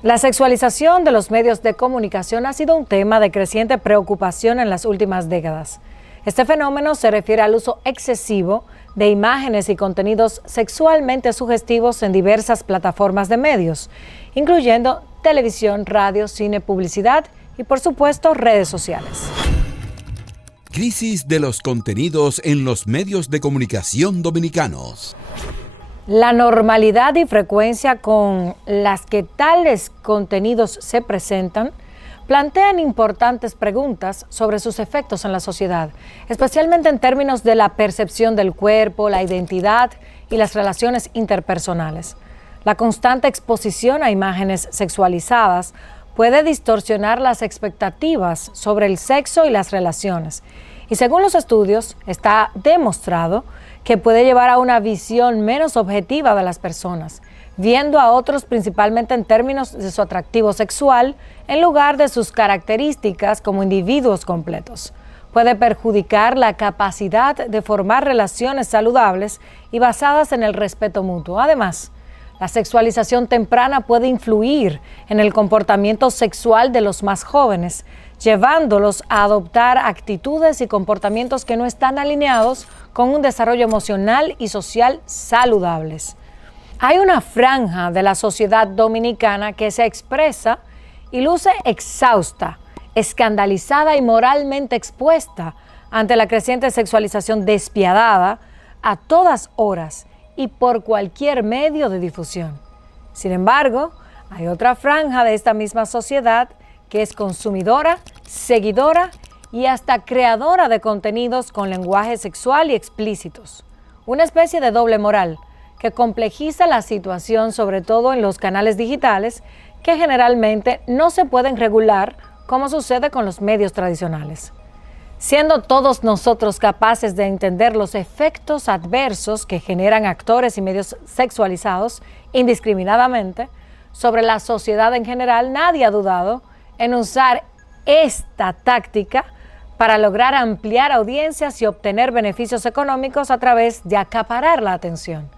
La sexualización de los medios de comunicación ha sido un tema de creciente preocupación en las últimas décadas. Este fenómeno se refiere al uso excesivo de imágenes y contenidos sexualmente sugestivos en diversas plataformas de medios, incluyendo televisión, radio, cine, publicidad y, por supuesto, redes sociales. Crisis de los contenidos en los medios de comunicación dominicanos. La normalidad y frecuencia con las que tales contenidos se presentan plantean importantes preguntas sobre sus efectos en la sociedad, especialmente en términos de la percepción del cuerpo, la identidad y las relaciones interpersonales. La constante exposición a imágenes sexualizadas puede distorsionar las expectativas sobre el sexo y las relaciones. Y según los estudios, está demostrado que puede llevar a una visión menos objetiva de las personas, viendo a otros principalmente en términos de su atractivo sexual, en lugar de sus características como individuos completos. Puede perjudicar la capacidad de formar relaciones saludables y basadas en el respeto mutuo. Además, la sexualización temprana puede influir en el comportamiento sexual de los más jóvenes, llevándolos a adoptar actitudes y comportamientos que no están alineados con un desarrollo emocional y social saludables. Hay una franja de la sociedad dominicana que se expresa y luce exhausta, escandalizada y moralmente expuesta ante la creciente sexualización despiadada a todas horas y por cualquier medio de difusión. Sin embargo, hay otra franja de esta misma sociedad que es consumidora, seguidora y hasta creadora de contenidos con lenguaje sexual y explícitos. Una especie de doble moral que complejiza la situación, sobre todo en los canales digitales, que generalmente no se pueden regular como sucede con los medios tradicionales. Siendo todos nosotros capaces de entender los efectos adversos que generan actores y medios sexualizados indiscriminadamente sobre la sociedad en general, nadie ha dudado en usar esta táctica para lograr ampliar audiencias y obtener beneficios económicos a través de acaparar la atención.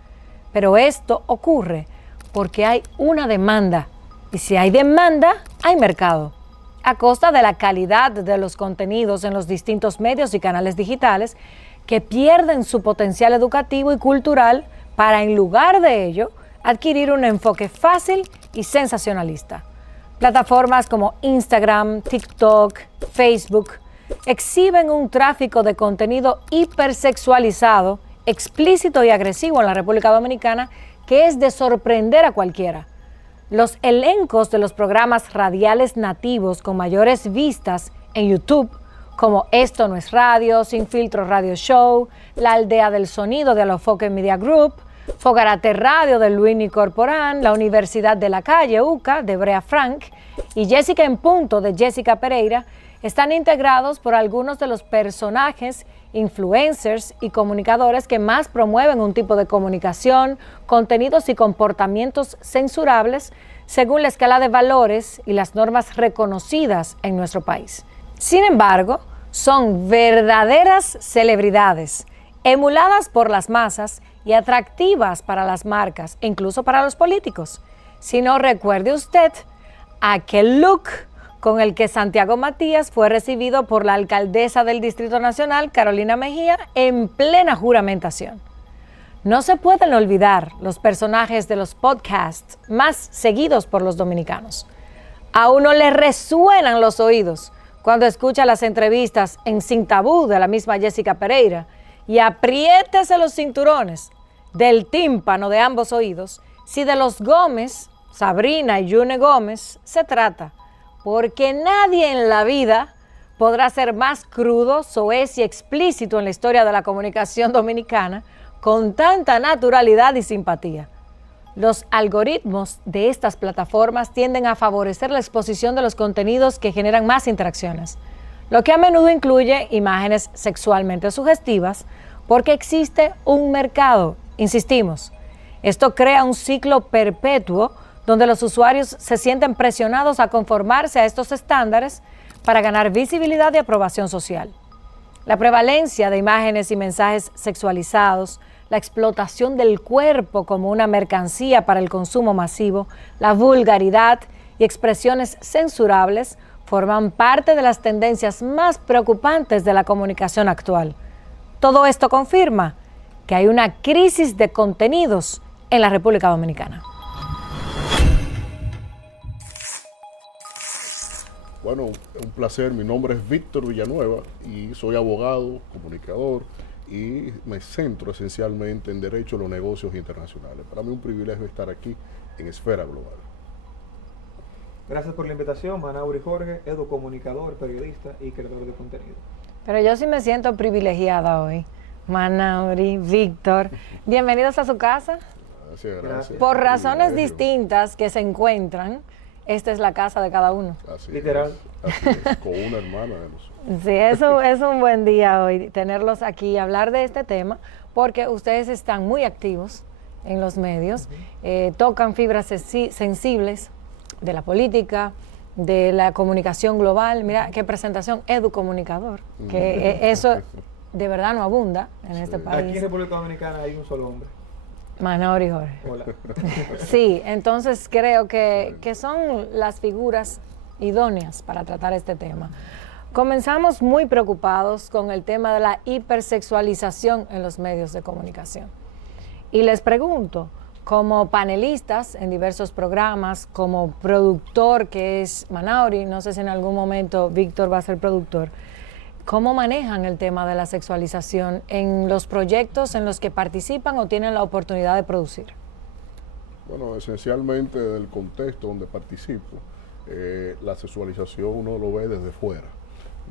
Pero esto ocurre porque hay una demanda, y si hay demanda, hay mercado. A costa de la calidad de los contenidos en los distintos medios y canales digitales que pierden su potencial educativo y cultural para, en lugar de ello, adquirir un enfoque fácil y sensacionalista. Plataformas como Instagram, TikTok, Facebook exhiben un tráfico de contenido hipersexualizado, explícito y agresivo en la República Dominicana que es de sorprender a cualquiera. Los elencos de los programas radiales nativos con mayores vistas en YouTube, como Esto No Es Radio, Sin Filtro Radio Show, La Aldea del Sonido de Alofoque Media Group, Fogarate Radio de Luini Corporán, La Universidad de la Calle, UCA, de Brea Frank, y Jessica en Punto, de Jessica Pereira, están integrados por algunos de los personajes, influencers y comunicadores que más promueven un tipo de comunicación, contenidos y comportamientos censurables según la escala de valores y las normas reconocidas en nuestro país. Sin embargo, son verdaderas celebridades, emuladas por las masas y atractivas para las marcas e incluso para los políticos. Si no, recuerde usted aquel look con el que Santiago Matías fue recibido por la alcaldesa del Distrito Nacional, Carolina Mejía, en plena juramentación. No se pueden olvidar los personajes de los podcasts más seguidos por los dominicanos. A uno le resuenan los oídos cuando escucha las entrevistas en Sin Tabú de la misma Jessica Pereira, y apriétese los cinturones del tímpano de ambos oídos si de los Gómez, Sabrina y Yune Gómez, se trata, porque nadie en la vida podrá ser más crudo, soez y explícito en la historia de la comunicación dominicana con tanta naturalidad y simpatía. Los algoritmos de estas plataformas tienden a favorecer la exposición de los contenidos que generan más interacciones, lo que a menudo incluye imágenes sexualmente sugestivas, porque existe un mercado, insistimos. Esto crea un ciclo perpetuo donde los usuarios se sienten presionados a conformarse a estos estándares para ganar visibilidad y aprobación social. La prevalencia de imágenes y mensajes sexualizados, la explotación del cuerpo como una mercancía para el consumo masivo, la vulgaridad y expresiones censurables forman parte de las tendencias más preocupantes de la comunicación actual. Todo esto confirma que hay una crisis de contenidos en la República Dominicana. Bueno, un placer. Mi nombre es Víctor Villanueva y soy abogado, comunicador y me centro esencialmente en Derecho de los Negocios Internacionales. Para mí es un privilegio estar aquí en Esfera Global. Gracias por la invitación, Manauri Jorge, educomunicador, periodista y creador de contenido. Pero yo sí me siento privilegiada hoy. Manauri, Víctor, bienvenidos a su casa. Gracias. Por razones distintas que se encuentran, esta es la casa de cada uno. Así literal. Así es, con una hermana de nosotros. Sí, eso es un buen día hoy, tenerlos aquí y hablar de este tema, porque ustedes están muy activos en los medios, tocan fibras sensibles de la política, de la comunicación global. Mira qué presentación, educomunicador, que eso de verdad no abunda en este país. Aquí en República Dominicana hay un solo hombre. Manauri Jorge. Hola. Sí, entonces creo que son las figuras idóneas para tratar este tema. Comenzamos muy preocupados con el tema de la hipersexualización en los medios de comunicación. Y les pregunto, como panelistas en diversos programas, como productor que es Manauri, no sé si en algún momento Víctor va a ser productor, ¿cómo manejan el tema de la sexualización en los proyectos en los que participan o tienen la oportunidad de producir? Bueno, esencialmente del contexto donde participo, la sexualización uno lo ve desde fuera,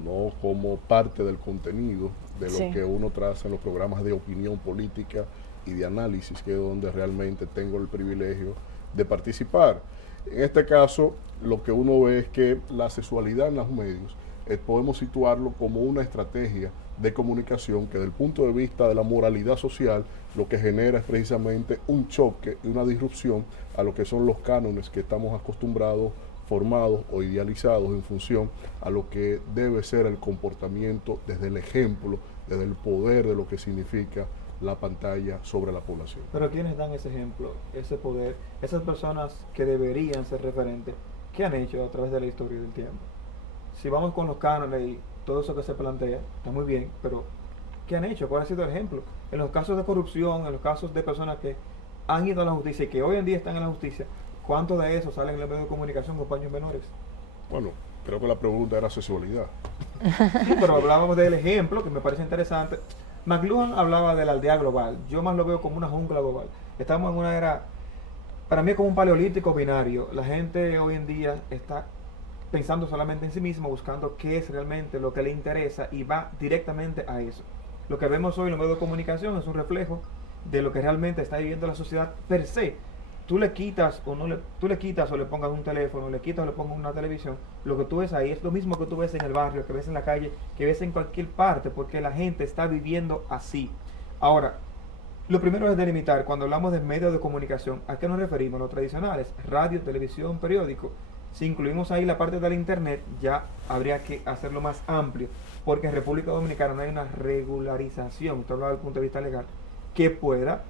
no como parte del contenido de lo que uno traza en los programas de opinión política y de análisis, que es donde realmente tengo el privilegio de participar. En este caso, lo que uno ve es que la sexualidad en los medios podemos situarlo como una estrategia de comunicación que desde el punto de vista de la moralidad social lo que genera es precisamente un choque y una disrupción a lo que son los cánones que estamos acostumbrados, formados o idealizados en función a lo que debe ser el comportamiento desde el ejemplo, desde el poder de lo que significa la pantalla sobre la población. Pero ¿quiénes dan ese ejemplo, ese poder? Esas personas que deberían ser referentes, ¿qué han hecho a través de la historia del tiempo? Si vamos con los cánones y todo eso que se plantea, está muy bien, pero ¿qué han hecho? ¿Cuál ha sido el ejemplo? En los casos de corrupción, en los casos de personas que han ido a la justicia y que hoy en día están en la justicia, ¿cuántos de esos salen en los medios de comunicación con paños menores? Bueno, creo que la pregunta era sexualidad. Sí, pero hablábamos del ejemplo, que me parece interesante. McLuhan hablaba de la aldea global. Yo más lo veo como una jungla global. Estamos en una era, para mí es como un paleolítico binario. La gente hoy en día está pensando solamente en sí misma, buscando qué es realmente lo que le interesa y va directamente a eso. Lo que vemos hoy en los medios de comunicación es un reflejo de lo que realmente está viviendo la sociedad per se. Tú le quitas o le pongas un teléfono, le quitas o le pongas una televisión, lo que tú ves ahí es lo mismo que tú ves en el barrio, que ves en la calle, que ves en cualquier parte, porque la gente está viviendo así. Ahora, lo primero es delimitar, cuando hablamos de medios de comunicación, ¿a qué nos referimos? Los tradicionales, radio, televisión, periódico. Si incluimos ahí la parte del internet, ya habría que hacerlo más amplio, porque en República Dominicana no hay una regularización, esto habla desde el punto de vista legal, que pueda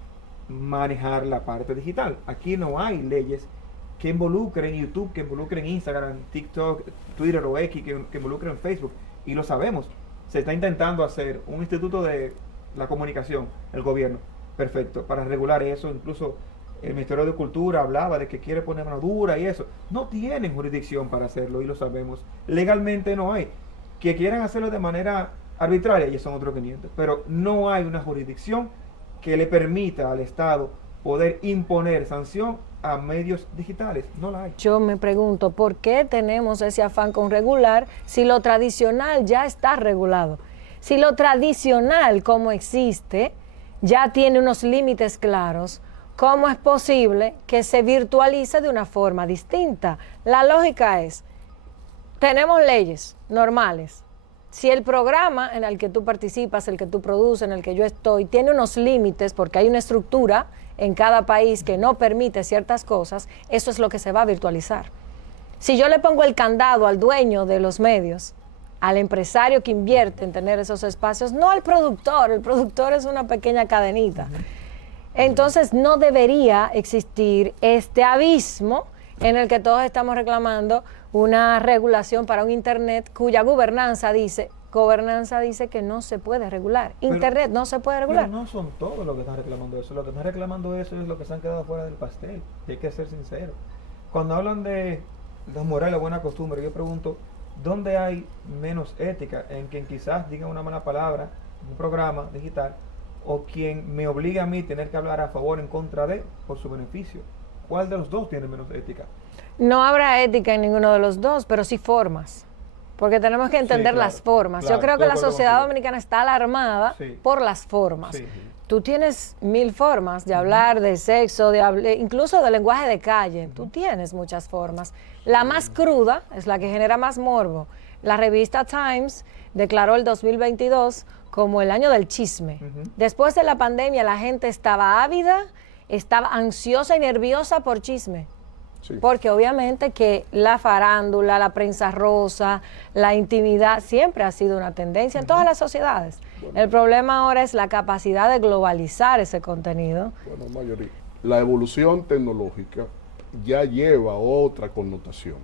manejar la parte digital. Aquí no hay leyes que involucren YouTube, que involucren Instagram, TikTok, Twitter o X, que involucren Facebook, y lo sabemos. Se está intentando hacer un instituto de la comunicación, el gobierno, perfecto, para regular eso. Incluso el Ministerio de Cultura hablaba de que quiere poner mano dura y eso. No tienen jurisdicción para hacerlo y lo sabemos. Legalmente no hay. Que quieran hacerlo de manera arbitraria, y son otros 500, pero no hay una jurisdicción que le permita al Estado poder imponer sanción a medios digitales. No la hay. Yo me pregunto, ¿por qué tenemos ese afán con regular si lo tradicional ya está regulado? Si lo tradicional como existe ya tiene unos límites claros, ¿cómo es posible que se virtualice de una forma distinta? La lógica es, tenemos leyes normales. Si el programa en el que tú participas, el que tú produces, en el que yo estoy, tiene unos límites porque hay una estructura en cada país que no permite ciertas cosas, eso es lo que se va a virtualizar. Si yo le pongo el candado al dueño de los medios, al empresario que invierte en tener esos espacios, no al productor, el productor es una pequeña cadenita. Entonces no debería existir este abismo en el que todos estamos reclamando una regulación para un Internet cuya gobernanza dice que no se puede regular. Internet no se puede regular. Pero no son todos los que están reclamando eso. Lo que están reclamando eso es los que se han quedado fuera del pastel. Y hay que ser sincero. Cuando hablan de la moral y la buena costumbre, yo pregunto, ¿dónde hay menos ética? En quien quizás diga una mala palabra en un programa digital, o quien me obliga a mí tener que hablar a favor o en contra de, por su beneficio. ¿Cuál de los dos tiene menos ética? No habrá ética en ninguno de los dos, pero sí formas. Porque tenemos que entender las formas. Claro, yo creo que la sociedad dominicana está alarmada por las formas. Sí. Tú tienes 1000 formas de hablar de sexo, incluso de lenguaje de calle. Tú tienes muchas formas. La más cruda es la que genera más morbo. La revista Times declaró el 2022 como el año del chisme. Después de la pandemia, la gente estaba ávida, estaba ansiosa y nerviosa por chisme. Sí. Porque obviamente que la farándula, la prensa rosa, la intimidad siempre ha sido una tendencia en todas las sociedades. Bueno. El problema ahora es la capacidad de globalizar ese contenido. Bueno, mayoría. La evolución tecnológica ya lleva otra connotación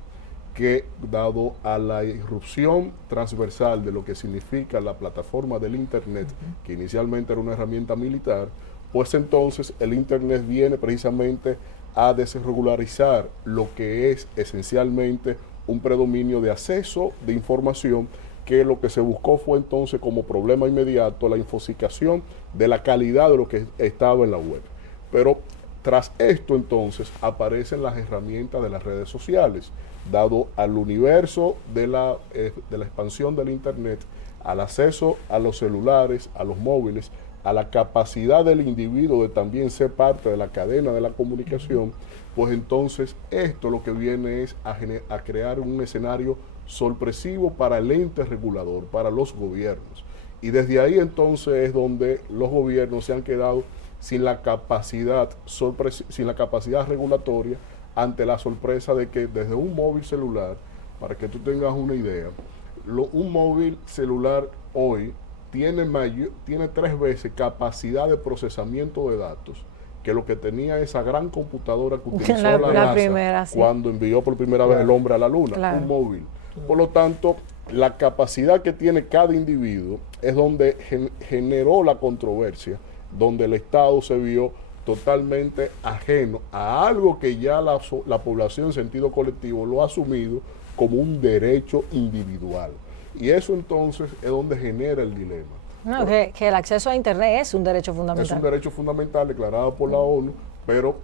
que, dado a la irrupción transversal de lo que significa la plataforma del Internet, que inicialmente era una herramienta militar, pues entonces el Internet viene precisamente a desregularizar lo que es esencialmente un predominio de acceso de información, que lo que se buscó fue entonces como problema inmediato la infosicación de la calidad de lo que estaba en la web. Pero tras esto entonces aparecen las herramientas de las redes sociales, dado al universo de la expansión del Internet, al acceso a los celulares, a los móviles, a la capacidad del individuo de también ser parte de la cadena de la comunicación, pues entonces esto lo que viene es a crear un escenario sorpresivo para el ente regulador, para los gobiernos. Y desde ahí entonces es donde los gobiernos se han quedado sin la capacidad regulatoria ante la sorpresa de que desde un móvil celular, para que tú tengas una idea, un móvil celular hoy tiene 3 veces capacidad de procesamiento de datos que lo que tenía esa gran computadora que utilizó la NASA primera, cuando envió por primera vez el hombre a la luna, un móvil. Por lo tanto, la capacidad que tiene cada individuo es donde generó la controversia, donde el Estado se vio totalmente ajeno a algo que ya la población en sentido colectivo lo ha asumido como un derecho individual. Y eso entonces es donde genera el dilema. No, que el acceso a Internet es un derecho fundamental. Es un derecho fundamental declarado por la ONU, pero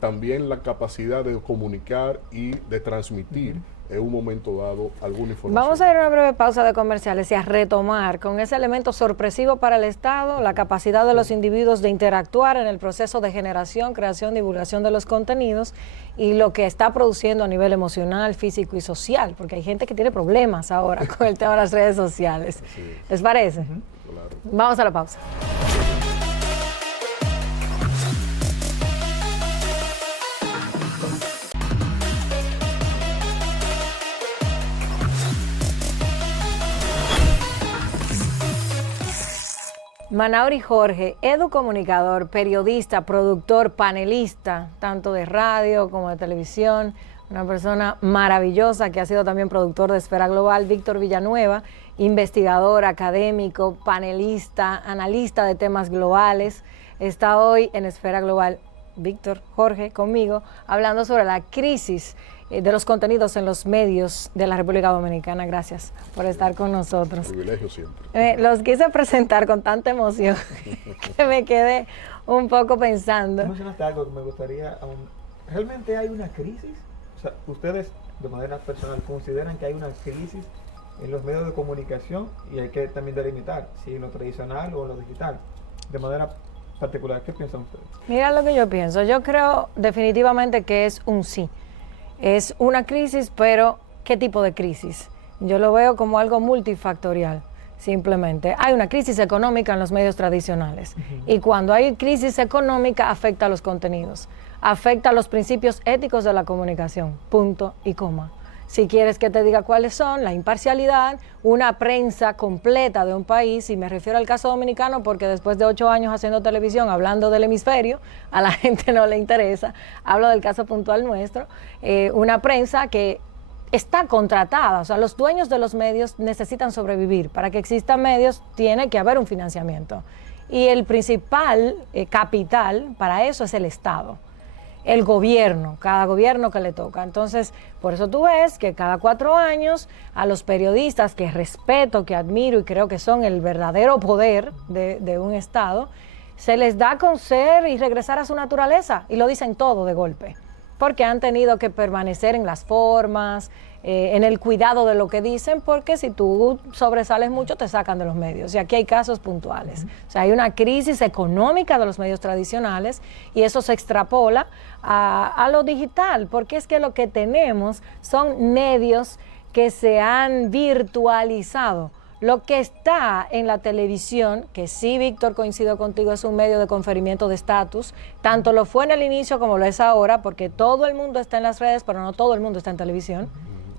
también la capacidad de comunicar y de transmitir en un momento dado alguna información. Vamos a ir a una breve pausa de comerciales y a retomar con ese elemento sorpresivo para el Estado, la capacidad de los individuos de interactuar en el proceso de generación, creación, divulgación de los contenidos y lo que está produciendo a nivel emocional, físico y social, porque hay gente que tiene problemas ahora con el tema de las redes sociales. ¿Les parece? Claro. Vamos a la pausa. Manauri Jorge, educomunicador, periodista, productor, panelista, tanto de radio como de televisión, una persona maravillosa que ha sido también productor de Esfera Global. Víctor Villanueva, investigador, académico, panelista, analista de temas globales, está hoy en Esfera Global. Víctor, Jorge, conmigo, hablando sobre la crisis de los contenidos en los medios de la República Dominicana. Gracias por estar con nosotros. Privilegio siempre. Los quise presentar con tanta emoción que me quedé un poco pensando. Mencionaste algo que me gustaría... ¿Realmente hay una crisis? O sea, ustedes, de manera personal, consideran que hay una crisis en los medios de comunicación y hay que también delimitar si en lo tradicional o en lo digital. De manera particular, ¿qué piensan ustedes? Mira lo que yo pienso. Yo creo definitivamente que es un sí. Es una crisis, pero ¿qué tipo de crisis? Yo lo veo como algo multifactorial, simplemente. Hay una crisis económica en los medios tradicionales y cuando hay crisis económica afecta a los contenidos, afecta a los principios éticos de la comunicación, punto y coma. Si quieres que te diga cuáles son, la imparcialidad, una prensa completa de un país, y me refiero al caso dominicano porque después de 8 años haciendo televisión, hablando del hemisferio, a la gente no le interesa, hablo del caso puntual nuestro, una prensa que está contratada, o sea, los dueños de los medios necesitan sobrevivir. Para que existan medios tiene que haber un financiamiento. Y el principal capital para eso es el Estado, el gobierno, cada gobierno que le toca. Entonces, por eso tú ves que cada 4 años a los periodistas que respeto, que admiro y creo que son el verdadero poder de un Estado, se les da con ser y regresar a su naturaleza, y lo dicen todo de golpe, porque han tenido que permanecer en las formas, en el cuidado de lo que dicen, porque si tú sobresales mucho te sacan de los medios. Y aquí hay casos puntuales. O sea, hay una crisis económica de los medios tradicionales y eso se extrapola a lo digital, porque es que lo que tenemos son medios que se han virtualizado. Lo que está en la televisión, que sí, Víctor, coincido contigo, es un medio de conferimiento de estatus, tanto lo fue en el inicio como lo es ahora, porque todo el mundo está en las redes, pero no todo el mundo está en televisión.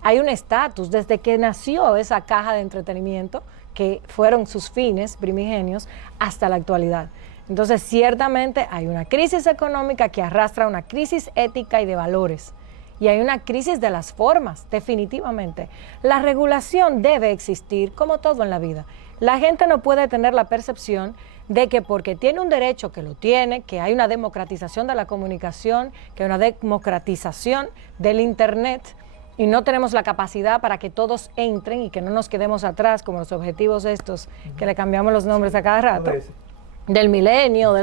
Hay un estatus desde que nació esa caja de entretenimiento, que fueron sus fines primigenios, hasta la actualidad. Entonces, ciertamente hay una crisis económica que arrastra una crisis ética y de valores. Y hay una crisis de las formas, definitivamente. La regulación debe existir, como todo en la vida. La gente no puede tener la percepción de que porque tiene un derecho, que lo tiene, que hay una democratización de la comunicación, que hay una democratización del Internet, y no tenemos la capacidad para que todos entren y que no nos quedemos atrás, como los objetivos estos, que le cambiamos los nombres a cada rato, del milenio,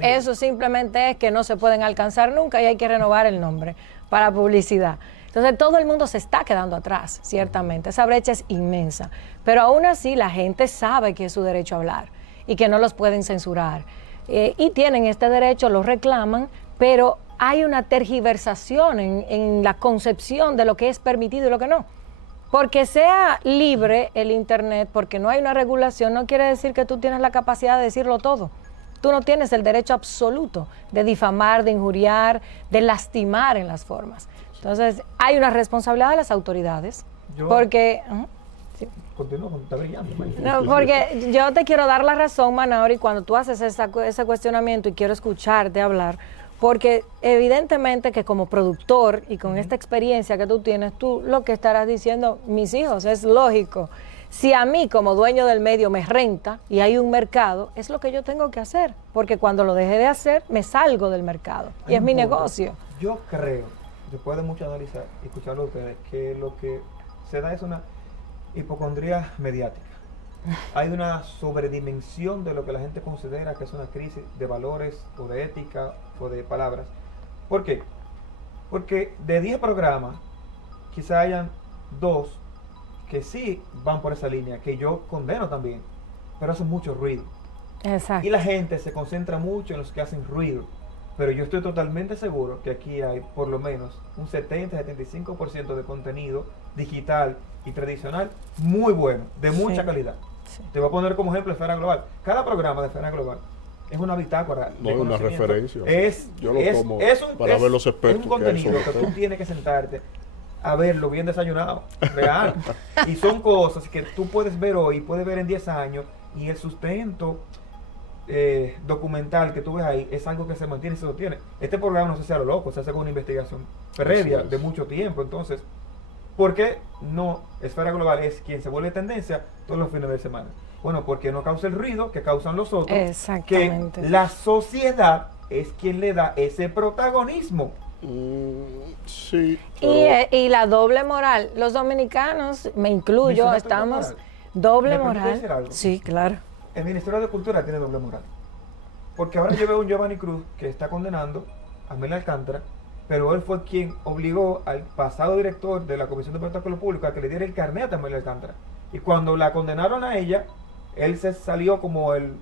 eso simplemente es que no se pueden alcanzar nunca y hay que renovar el nombre para publicidad. Entonces todo el mundo se está quedando atrás, ciertamente, esa brecha es inmensa, pero aún así la gente sabe que es su derecho a hablar y que no los pueden censurar, y tienen este derecho, lo reclaman, pero hay una tergiversación en la concepción de lo que es permitido y lo que no. Porque sea libre el Internet, porque no hay una regulación, no quiere decir que tú tienes la capacidad de decirlo todo. Tú no tienes el derecho absoluto de difamar, de injuriar, de lastimar en las formas. Entonces, hay una responsabilidad de las autoridades, porque... Sí. Continúa, está brillando. No, porque yo te quiero dar la razón, Manauri, cuando tú haces ese cuestionamiento y quiero escucharte hablar, porque evidentemente que como productor y con esta experiencia que tú tienes, tú lo que estarás diciendo, mis hijos, es lógico. Si a mí como dueño del medio me renta y hay un mercado, es lo que yo tengo que hacer, porque cuando lo deje de hacer, me salgo del mercado y es mi negocio. Yo creo, después de mucho analizar y escucharlo a ustedes, que lo que se da es una hipocondría mediática. Hay una sobredimensión de lo que la gente considera que es una crisis de valores o de ética o de palabras. ¿Por qué? Porque de 10 programas, quizá hayan 2 que sí van por esa línea, que yo condeno también, pero hacen mucho ruido. Exacto. Y la gente se concentra mucho en los que hacen ruido. Pero yo estoy totalmente seguro que aquí hay por lo menos un 70-75% de contenido digital y tradicional muy bueno, de mucha calidad. Sí. Te voy a poner como ejemplo Esfera Global. Cada programa de Esfera Global es una bitácora. No es una referencia. Yo lo tomo para ver los expertos. Es un contenido que tú tienes que sentarte a verlo bien desayunado, real. Y son cosas que tú puedes ver hoy, puedes ver en 10 años, y el sustento documental que tú ves ahí es algo que se mantiene y se sostiene. Este programa no se hace a lo loco, se hace con una investigación previa de mucho tiempo. Entonces, ¿por qué no Esfera Global es quien se vuelve tendencia todos los fines de semana? Bueno, porque no causa el ruido que causan los otros. Exactamente. Que la sociedad es quien le da ese protagonismo. Sí. Y la doble moral. Los dominicanos, me incluyo, estamos doble moral. Sí, claro. El Ministerio de Cultura tiene doble moral. Porque ahora yo veo a un Giovanni Cruz que está condenando a Amelia Alcántara, pero él fue quien obligó al pasado director de la Comisión de Espectáculo Público a que le diera el carnet a Amelia Alcántara. Y cuando la condenaron a ella, él se salió como el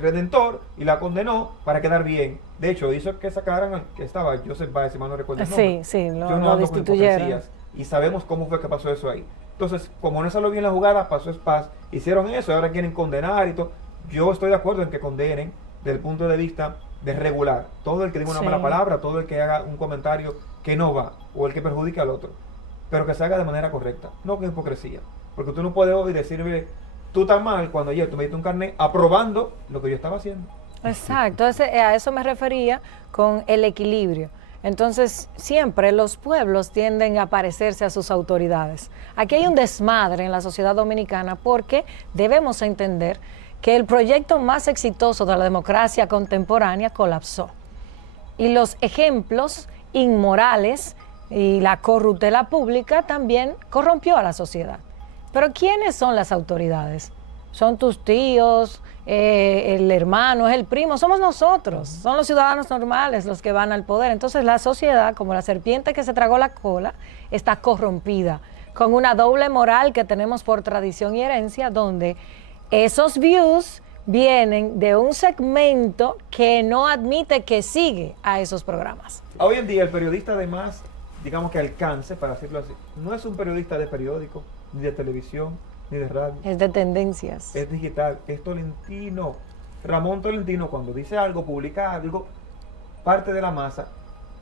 redentor y la condenó para quedar bien. De hecho, hizo que sacaran al que estaba Joseph Baez, si mal no recuerdo el nombre. Sí, lo destituyeron. Y sabemos cómo fue que pasó eso ahí. Entonces, como no salió bien la jugada, pasó es paz. Hicieron eso y ahora quieren condenar y todo. Yo estoy de acuerdo en que condenen desde el punto de vista de regular. Todo el que diga una mala palabra, todo el que haga un comentario que no va o el que perjudica al otro. pero que se haga de manera correcta, no con hipocresía. Porque tú no puedes hoy decirme, tú estás mal, cuando ayer tú me diste un carnet aprobando lo que yo estaba haciendo. Exacto, a eso me refería con el equilibrio. Entonces, siempre los pueblos tienden a parecerse a sus autoridades. Aquí hay un desmadre en la sociedad dominicana porque debemos entender que el proyecto más exitoso de la democracia contemporánea colapsó. Y los ejemplos inmorales y la corruptela pública también corrompió a la sociedad. Pero ¿quiénes son las autoridades? Son tus tíos, el hermano, es el primo, somos nosotros, son los ciudadanos normales los que van al poder. Entonces la sociedad, como la serpiente que se tragó la cola, está corrompida, con una doble moral que tenemos por tradición y herencia, donde esos views vienen de un segmento que no admite que sigue a esos programas. Hoy en día el periodista de más, digamos que alcance, para decirlo así, no es un periodista de periódico, ni de televisión, ni de radio. Es de tendencias. Es digital, es Tolentino. Ramón Tolentino, cuando dice algo, publica algo, parte de la masa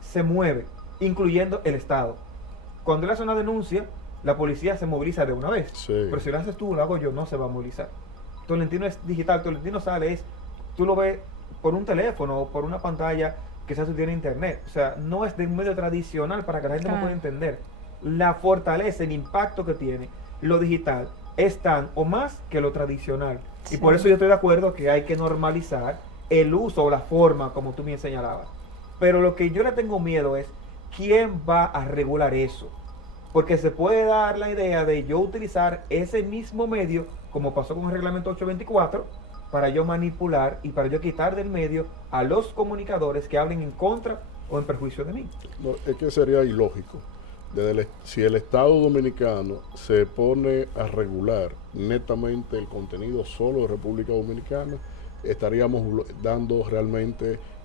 se mueve, incluyendo el Estado. Cuando él hace una denuncia, la policía se moviliza de una vez. Sí. Pero si lo haces tú, lo hago yo, no se va a movilizar. Tolentino es digital, Tolentino sale, tú lo ves por un teléfono o por una pantalla que se tiene internet. O sea, no es de un medio tradicional para que la gente no pueda entender. La fortaleza, el impacto que tiene lo digital es tan o más que lo tradicional. Sí. Y por eso yo estoy de acuerdo que hay que normalizar el uso o la forma como tú me señalabas. Pero lo que yo le tengo miedo es quién va a regular eso. Porque se puede dar la idea de yo utilizar ese mismo medio, como pasó con el reglamento 824, para yo manipular y para yo quitar del medio a los comunicadores que hablen en contra o en perjuicio de mí. No, es que sería ilógico. Si el Estado Dominicano se pone a regular netamente el contenido solo de República Dominicana, estaríamos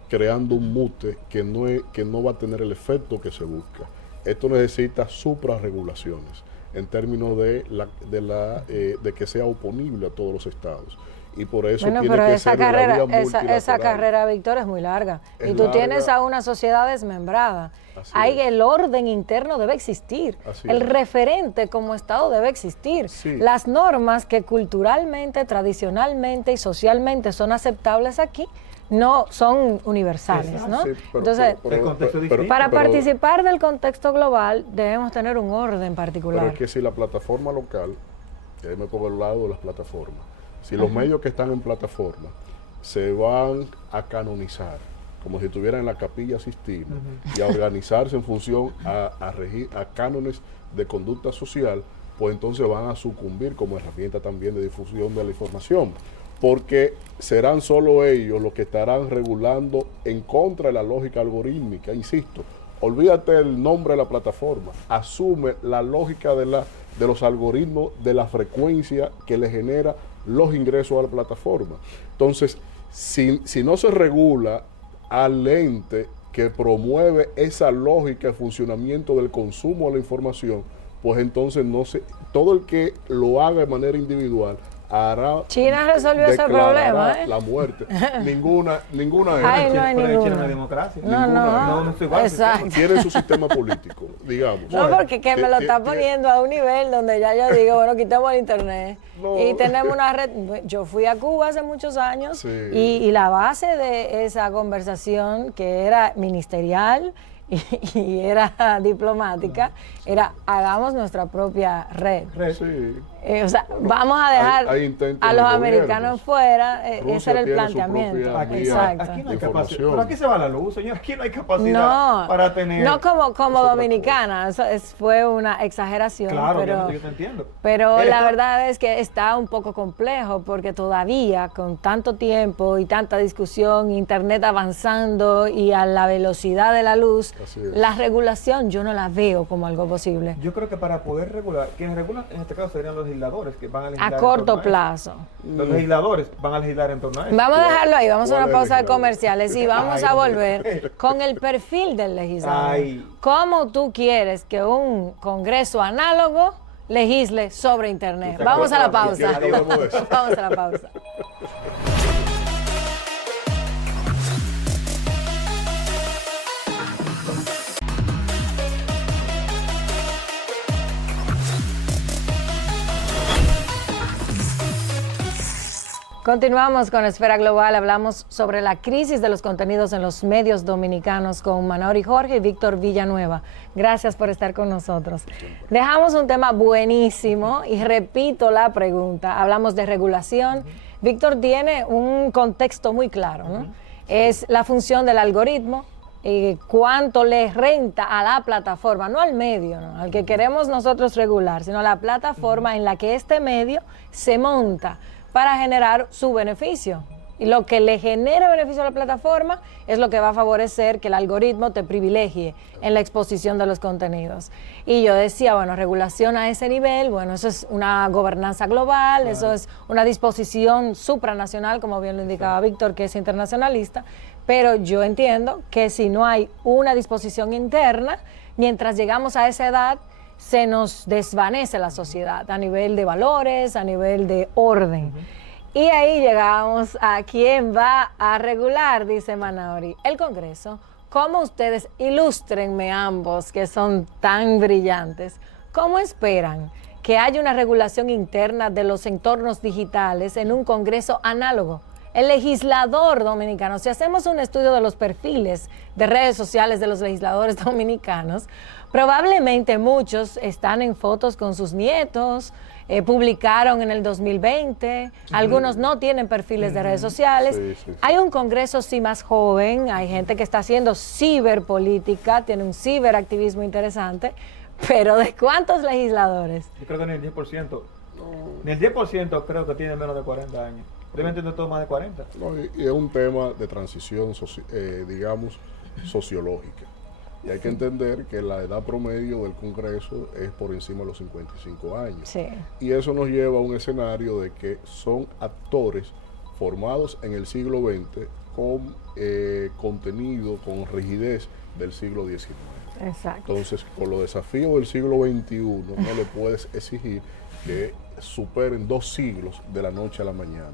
creando un mute que no va a tener el efecto que se busca. Esto necesita suprarregulaciones en términos de que sea oponible a todos los estados. Y por eso tiene que ser la vía multilateral. Esa carrera, Víctor, es muy larga. Y tú tienes a una sociedad desmembrada. El orden interno debe existir. El referente como Estado debe existir. Sí. Las normas que culturalmente, tradicionalmente y socialmente son aceptables aquí no son universales, ¿no? Sí, entonces, para participar del contexto global debemos tener un orden particular. Pero es que si la plataforma local, que me pongo al lado de las plataformas, si los medios que están en plataforma se van a canonizar, como si estuvieran en la Capilla Sistina, y a organizarse en función a cánones de conducta social, pues entonces van a sucumbir como herramienta también de difusión de la información. Porque serán solo ellos los que estarán regulando en contra de la lógica algorítmica, insisto. Olvídate del nombre de la plataforma, asume la lógica de los algoritmos, de la frecuencia que le genera los ingresos a la plataforma. Entonces, si no se regula al ente que promueve esa lógica de funcionamiento del consumo de la información, pues entonces todo el que lo haga de manera individual China resolvió ese problema, la muerte. ninguna Ay, no hay ninguna. China no hay democracia. No estoy igual. Exacto. Tiene su sistema político, digamos. No, porque que me lo está poniendo a un nivel donde ya yo digo, bueno, quitemos el internet. No. Y tenemos una red. Yo fui a Cuba hace muchos años, sí. y la base de esa conversación, que era ministerial y era diplomática, era hagamos nuestra propia red. Sí. O sea, vamos a dejar a los americanos fuera, ese era el planteamiento. Aquí no hay capacidad. Pero aquí se va la luz, señor. Aquí no hay capacidad para tener. No como dominicana, eso fue una exageración. Claro, pero, yo te entiendo. Pero la verdad es que está un poco complejo porque todavía con tanto tiempo y tanta discusión, internet avanzando y a la velocidad de la luz, la regulación yo no la veo como algo posible. Yo creo que para poder regular, quienes regulan en este caso serían los legisladores que van a legislar a corto plazo. Los legisladores van a legislar en torno a eso. Vamos a dejarlo ahí, vamos a una pausa de comerciales y vamos a volver con el perfil del legislador. ¿Cómo tú quieres que un congreso análogo legisle sobre internet? Vamos a la pausa. Vamos a la pausa. Continuamos con Esfera Global. Hablamos sobre la crisis de los contenidos en los medios dominicanos con Manauri Jorge y Víctor Villanueva. Gracias por estar con nosotros. Dejamos un tema buenísimo y repito la pregunta. Hablamos de regulación. Víctor tiene un contexto muy claro, ¿no? Es la función del algoritmo, cuánto le renta a la plataforma, no al medio, ¿no? Al que queremos nosotros regular, sino a la plataforma en la que este medio se monta para generar su beneficio. Y lo que le genera beneficio a la plataforma es lo que va a favorecer que el algoritmo te privilegie en la exposición de los contenidos. Y yo decía, bueno, regulación a ese nivel, bueno, eso es una gobernanza global, claro. Eso es una disposición supranacional, como bien lo indicaba Víctor, que es internacionalista, pero yo entiendo que si no hay una disposición interna, mientras llegamos a esa edad, se nos desvanece la sociedad a nivel de valores, a nivel de orden. Y ahí llegamos a quién va a regular, dice Manauri. El Congreso. ¿Cómo ustedes, ilústrenme ambos que son tan brillantes, cómo esperan que haya una regulación interna de los entornos digitales en un Congreso análogo? El legislador dominicano, si hacemos un estudio de los perfiles de redes sociales de los legisladores dominicanos, probablemente muchos están en fotos con sus nietos, publicaron en el 2020, algunos no tienen perfiles de redes sociales. Sí. Hay un Congreso sí más joven, hay gente que está haciendo ciberpolítica, tiene un ciberactivismo interesante, pero ¿de cuántos legisladores? Yo creo que ni el 10%. No. Ni el 10% creo que tiene menos de 40 años. Deben tener todos más de 40. No, y es un tema de transición, digamos, sociológica. Y hay que entender que la edad promedio del Congreso es por encima de los 55 años. Sí. Y eso nos lleva a un escenario de que son actores formados en el siglo XX con contenido, con rigidez del siglo XIX. Exacto. Entonces, con los desafíos del siglo XXI, no le puedes exigir que superen 2 siglos de la noche a la mañana.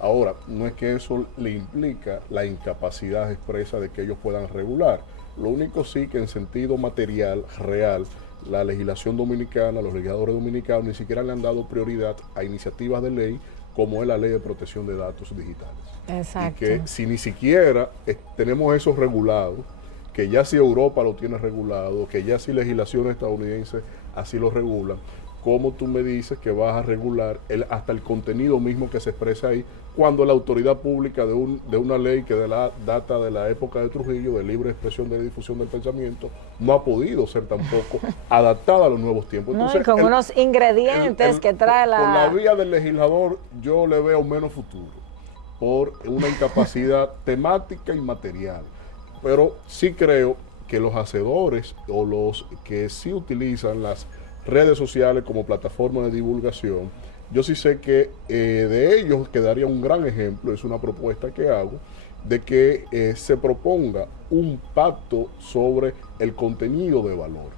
Ahora, no es que eso le implica la incapacidad expresa de que ellos puedan regular. Lo único sí que en sentido material, real, la legislación dominicana, los legisladores dominicanos ni siquiera le han dado prioridad a iniciativas de ley como es la Ley de Protección de Datos Digitales. Exacto. Y que si ni siquiera tenemos eso regulado, que ya si Europa lo tiene regulado, que ya si legislación estadounidense así lo regula, ¿cómo tú me dices que vas a regular hasta el contenido mismo que se expresa ahí, cuando la autoridad pública de una ley que data de la época de Trujillo, de libre expresión de difusión del pensamiento, no ha podido ser tampoco adaptada a los nuevos tiempos? Entonces, no, y con unos ingredientes que trae la... Por la vía del legislador yo le veo menos futuro, por una incapacidad temática y material. Pero sí creo que los hacedores o los que sí utilizan las redes sociales como plataforma de divulgación, yo sí sé que de ellos quedaría un gran ejemplo, es una propuesta que hago, de que se proponga un pacto sobre el contenido de valor,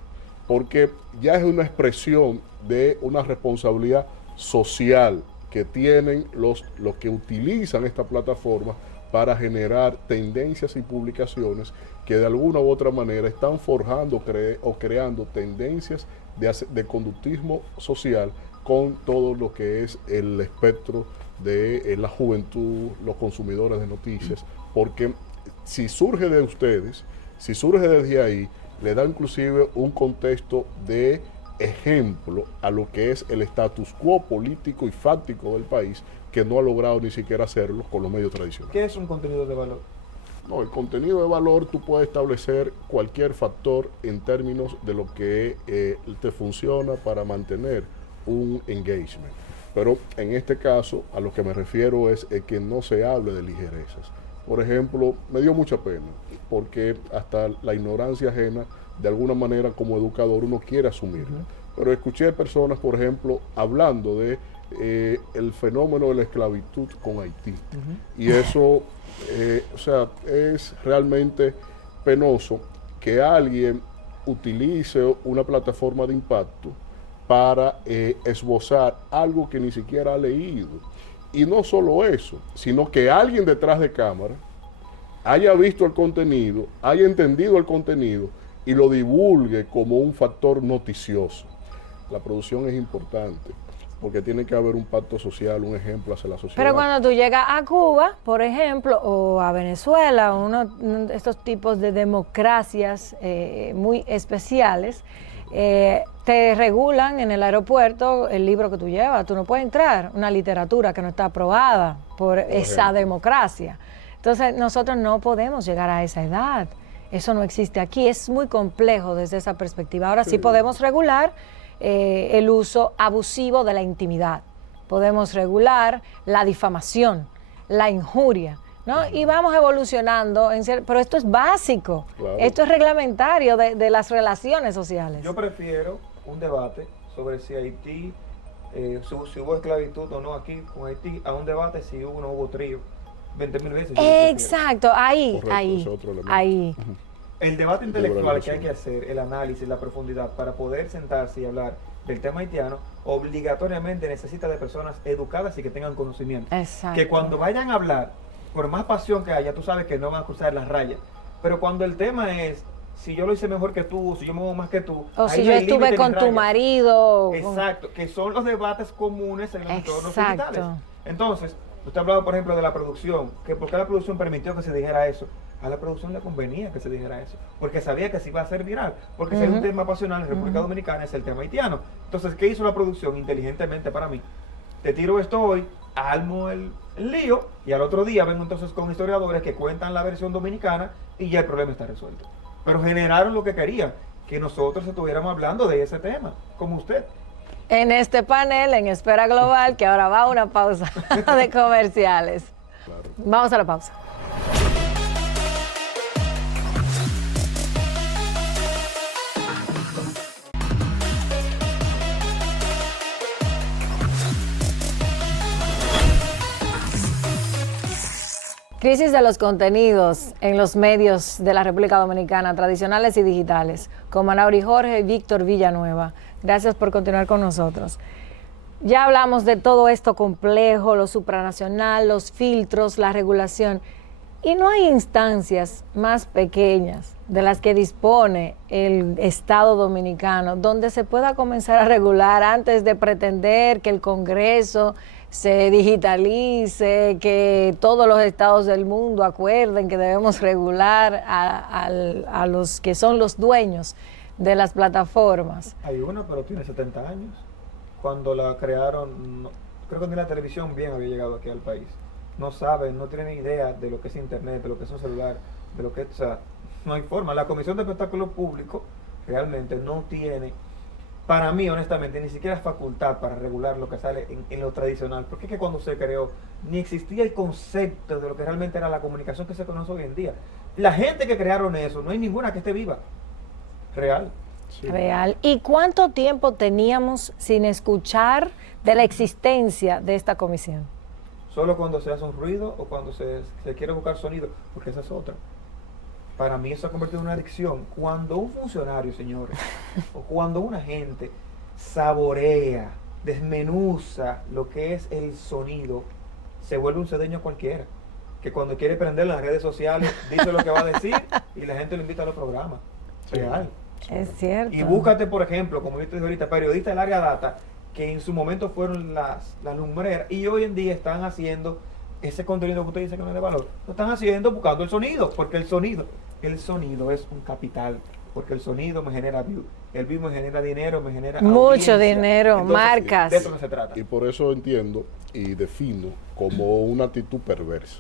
porque ya es una expresión de una responsabilidad social que tienen los que utilizan esta plataforma para generar tendencias y publicaciones que de alguna u otra manera están forjando o creando tendencias de conductismo social con todo lo que es el espectro de la juventud, los consumidores de noticias, porque si surge de ustedes, si surge desde ahí, le da inclusive un contexto de ejemplo a lo que es el status quo político y fáctico del país, que no ha logrado ni siquiera hacerlo con los medios tradicionales. ¿Qué es un contenido de valor? No, el contenido de valor tú puedes establecer cualquier factor en términos de lo que te funciona para mantener un engagement. Pero en este caso, a lo que me refiero es que no se hable de ligerezas. Por ejemplo, me dio mucha pena, porque hasta la ignorancia ajena, de alguna manera como educador, uno quiere asumirla. Pero escuché personas, por ejemplo, hablando de el fenómeno de la esclavitud con Haití. Y eso, o sea, es realmente penoso que alguien utilice una plataforma de impacto para esbozar algo que ni siquiera ha leído. Y no solo eso, sino que alguien detrás de cámara haya visto el contenido, haya entendido el contenido y lo divulgue como un factor noticioso. La producción es importante, porque tiene que haber un pacto social, un ejemplo hacia la sociedad. Pero cuando tú llegas a Cuba, por ejemplo, o a Venezuela, uno de estos tipos de democracias muy especiales, te regulan en el aeropuerto el libro que tú llevas. Tú no puedes entrar una literatura que no está aprobada por esa democracia. Entonces, nosotros no podemos llegar a esa edad. Eso no existe aquí. Es muy complejo desde esa perspectiva. Ahora sí podemos regular el uso abusivo de la intimidad. Podemos regular la difamación, la injuria, ¿no? Y vamos evolucionando, pero esto es básico, Claro. Esto es reglamentario de las relaciones sociales. Yo prefiero un debate sobre si Haití, si hubo esclavitud o no aquí con Haití, a un debate si hubo o no hubo trío. 20.000 veces. Exacto, Correcto, ese es otro elemento. ahí. El debate intelectual que hay Liberación. que hacer, el análisis, la profundidad, para poder sentarse y hablar del tema haitiano, obligatoriamente necesita de personas educadas y que tengan conocimiento. Exacto. Que cuando vayan a hablar, por más pasión que haya, tú sabes que no van a cruzar las rayas. Pero cuando el tema es, si yo lo hice mejor que tú, si yo me muevo más que tú, O ahí si no yo hay estuve límite ni con tu raya. marido. Exacto, que son los debates comunes en los entornos Exacto. digitales. Entonces, usted hablaba, por ejemplo, de la producción, que por qué la producción permitió que se dijera eso. A la producción le convenía que se dijera eso, porque sabía que se iba a hacer viral, porque si hay un tema pasional en República Dominicana es el tema haitiano. Entonces, ¿qué hizo la producción inteligentemente para mí? Te tiro esto hoy, armo el lío, y al otro día vengo entonces con historiadores que cuentan la versión dominicana y ya el problema está resuelto. Pero generaron lo que querían, que nosotros estuviéramos hablando de ese tema, como usted. En este panel, en Esfera Global, que ahora va a una pausa de comerciales. Claro. Vamos a la pausa. Crisis de los contenidos en los medios de la República Dominicana, tradicionales y digitales, con Anauri Jorge y Víctor Villanueva. Gracias por continuar con nosotros. Ya hablamos de todo esto complejo, lo supranacional, los filtros, la regulación. Y no hay instancias más pequeñas de las que dispone el Estado dominicano donde se pueda comenzar a regular antes de pretender que el Congreso se digitalice, que todos los estados del mundo acuerden que debemos regular a los que son los dueños de las plataformas. Hay una, pero tiene 70 años. Cuando la crearon, creo que ni la televisión bien había llegado aquí al país. No saben, no tienen ni idea de lo que es internet, de lo que es un celular, de lo que es, o sea, no hay forma. La Comisión de Espectáculos Públicos realmente no tiene, para mí honestamente, ni siquiera facultad para regular lo que sale en lo tradicional. Porque es que cuando se creó, ni existía el concepto de lo que realmente era la comunicación que se conoce hoy en día. La gente que crearon eso, no hay ninguna que esté viva. Real. Sí. Real. ¿Y cuánto tiempo teníamos sin escuchar de la existencia de esta comisión? Solo cuando se hace un ruido o cuando se quiere buscar sonido, porque esa es otra. Para mí eso ha convertido en una adicción. Cuando un funcionario, señores, o cuando una gente saborea, desmenuza lo que es el sonido, se vuelve un cedeño cualquiera. Que cuando quiere prender las redes sociales, dice lo que va a decir y la gente lo invita a los programas. Real. Es cierto. Y búscate, por ejemplo, como yo te dije ahorita, periodistas del área data, que en su momento fueron las lumbreras y hoy en día están haciendo ese contenido que usted dice que no es de valor. Lo están haciendo buscando el sonido, porque el sonido es un capital, porque el sonido me genera view, el view me genera dinero, me genera mucho audiencia. dinero, Entonces, marcas. De eso no se trata. Y por eso entiendo y defino como una actitud perversa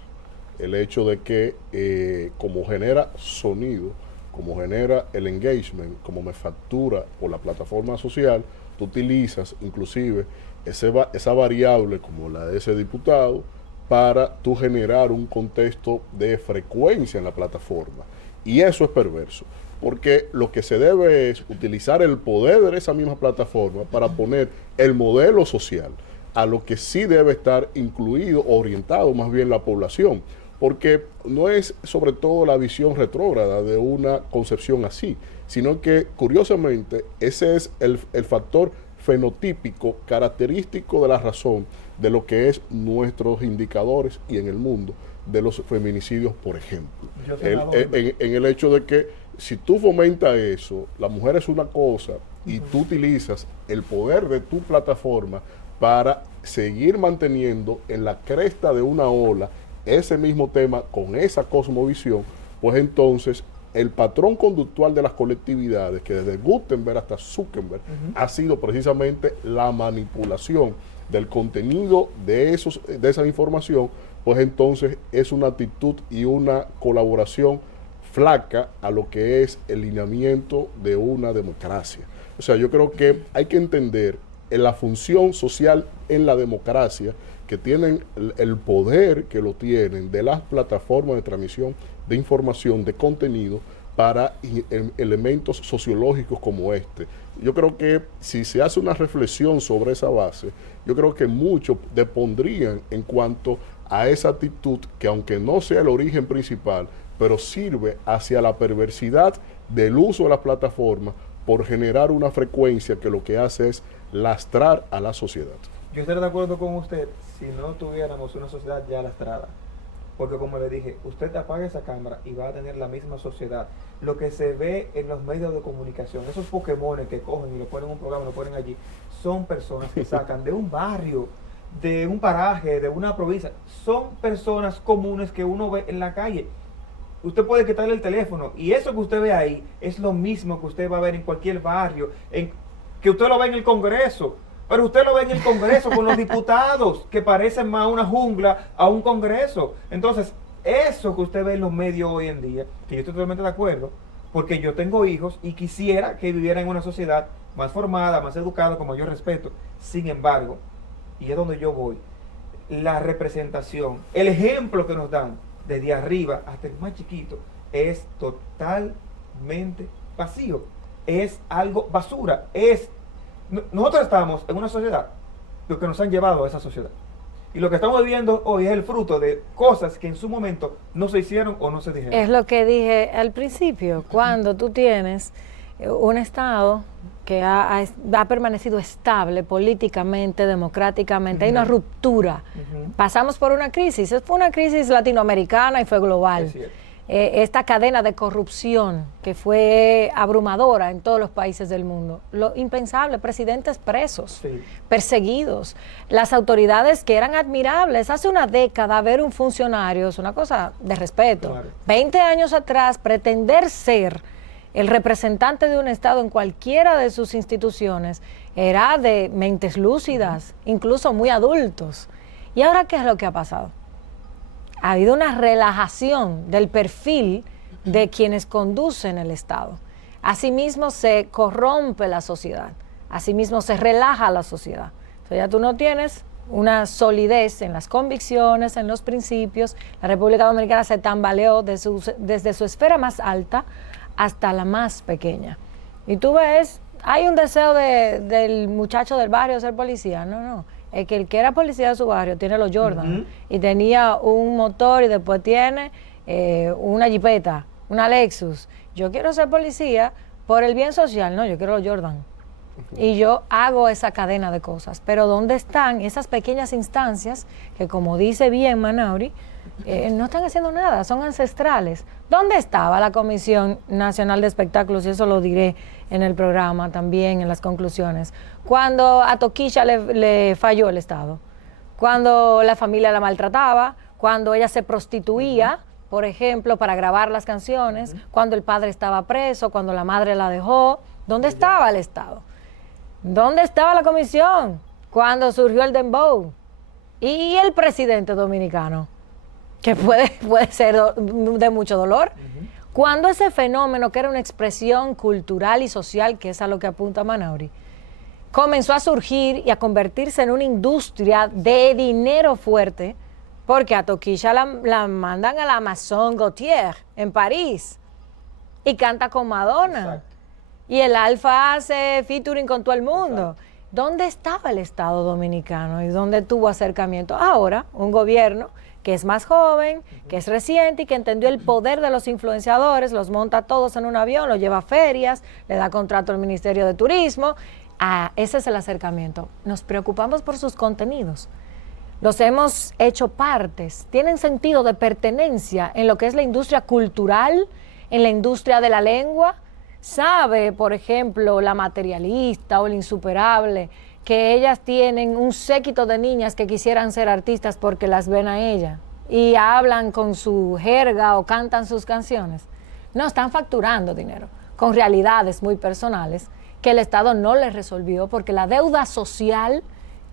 el hecho de que como genera sonido, como genera el engagement, como me factura por la plataforma social, tú utilizas inclusive esa variable como la de ese diputado para tú generar un contexto de frecuencia en la plataforma. Y eso es perverso, porque lo que se debe es utilizar el poder de esa misma plataforma para poner el modelo social a lo que sí debe estar incluido, orientado más bien la población, porque no es sobre todo la visión retrógrada de una concepción así, sino que curiosamente ese es el factor fenotípico característico de la razón de lo que es nuestros indicadores y en el mundo de los feminicidios, por ejemplo. En el hecho de que si tú fomentas eso, la mujer es una cosa y tú utilizas el poder de tu plataforma para seguir manteniendo en la cresta de una ola ese mismo tema con esa cosmovisión, pues entonces el patrón conductual de las colectividades, que desde Gutenberg hasta Zuckerberg ha sido precisamente la manipulación del contenido de esa información, pues entonces es una actitud y una colaboración flaca a lo que es el lineamiento de una democracia. O sea, yo creo que hay que entender en la función social en la democracia, que tienen el poder que lo tienen de las plataformas de transmisión de información, de contenido, para elementos sociológicos como este. Yo creo que si se hace una reflexión sobre esa base, yo creo que muchos depondrían en cuanto a esa actitud que, aunque no sea el origen principal, pero sirve hacia la perversidad del uso de las plataformas por generar una frecuencia que lo que hace es lastrar a la sociedad. Yo estaría de acuerdo con usted si no tuviéramos una sociedad ya lastrada. Porque como le dije, usted apaga esa cámara y va a tener la misma sociedad. Lo que se ve en los medios de comunicación, esos Pokémones que cogen y lo ponen en un programa, lo ponen allí, son personas que sacan de un barrio, de un paraje, de una provincia. Son personas comunes que uno ve en la calle. Usted puede quitarle el teléfono y eso que usted ve ahí es lo mismo que usted va a ver en cualquier barrio, que usted lo ve en el Congreso. Pero usted lo ve en el Congreso con los diputados, que parecen más una jungla a un Congreso. Entonces, eso que usted ve en los medios hoy en día, que yo estoy totalmente de acuerdo, porque yo tengo hijos y quisiera que vivieran en una sociedad más formada, más educada, como yo respeto. Sin embargo, y es donde yo voy, la representación, el ejemplo que nos dan desde arriba hasta el más chiquito, es totalmente vacío. Es algo basura, nosotros estamos en una sociedad, lo que nos han llevado a esa sociedad. Y lo que estamos viviendo hoy es el fruto de cosas que en su momento no se hicieron o no se dijeron. Es lo que dije al principio, cuando tú tienes un Estado que ha permanecido estable políticamente, democráticamente, hay una ruptura. Pasamos por una crisis, fue una crisis latinoamericana y fue global. Esta cadena de corrupción que fue abrumadora en todos los países del mundo. Lo impensable, presidentes presos, perseguidos, las autoridades que eran admirables. Hace una década ver un funcionario es una cosa de respeto. 20 años atrás, pretender ser el representante de un Estado en cualquiera de sus instituciones era de mentes lúcidas, incluso muy adultos. ¿Y ahora qué es lo que ha pasado? Ha habido una relajación del perfil de quienes conducen el Estado. Asimismo se corrompe la sociedad, asimismo se relaja la sociedad. Entonces ya tú no tienes una solidez en las convicciones, en los principios. La República Dominicana se tambaleó desde su esfera más alta hasta la más pequeña. Y tú ves, hay un deseo del muchacho del barrio de ser policía. No. Es que el que era policía de su barrio tiene los Jordan y tenía un motor y después tiene una jipeta, una Lexus. Yo quiero ser policía por el bien social, no, yo quiero los Jordan. Y yo hago esa cadena de cosas. Pero ¿dónde están esas pequeñas instancias que, como dice bien Manauri, no están haciendo nada, son ancestrales? ¿Dónde estaba la Comisión Nacional de Espectáculos? Y eso lo diré en el programa también, en las conclusiones. Cuando a Toquilla le falló el Estado, cuando la familia la maltrataba, cuando ella se prostituía, por ejemplo, para grabar las canciones, cuando el padre estaba preso, cuando la madre la dejó. ¿Dónde estaba el Estado? ¿Dónde estaba la comisión cuando surgió el dembow? Y el presidente dominicano, que puede ser de mucho dolor. Cuando ese fenómeno, que era una expresión cultural y social, que es a lo que apunta Manauri, comenzó a surgir y a convertirse en una industria de dinero fuerte, porque a Toquilla la mandan a la Maison Gaultier en París y canta con Madonna. Exacto. Y el Alfa hace featuring con todo el mundo. Exacto. ¿Dónde estaba el Estado dominicano y dónde tuvo acercamiento? Ahora, un gobierno que es más joven, que es reciente y que entendió el poder de los influenciadores, los monta todos en un avión, los lleva a ferias, le da contrato al Ministerio de Turismo. Ese es el acercamiento. Nos preocupamos por sus contenidos. Los hemos hecho partes, tienen sentido de pertenencia en lo que es la industria cultural, en la industria de la lengua. Sabe, por ejemplo, la materialista o el insuperable, que ellas tienen un séquito de niñas que quisieran ser artistas porque las ven a ella y hablan con su jerga o cantan sus canciones. No, están facturando dinero con realidades muy personales que el Estado no les resolvió porque la deuda social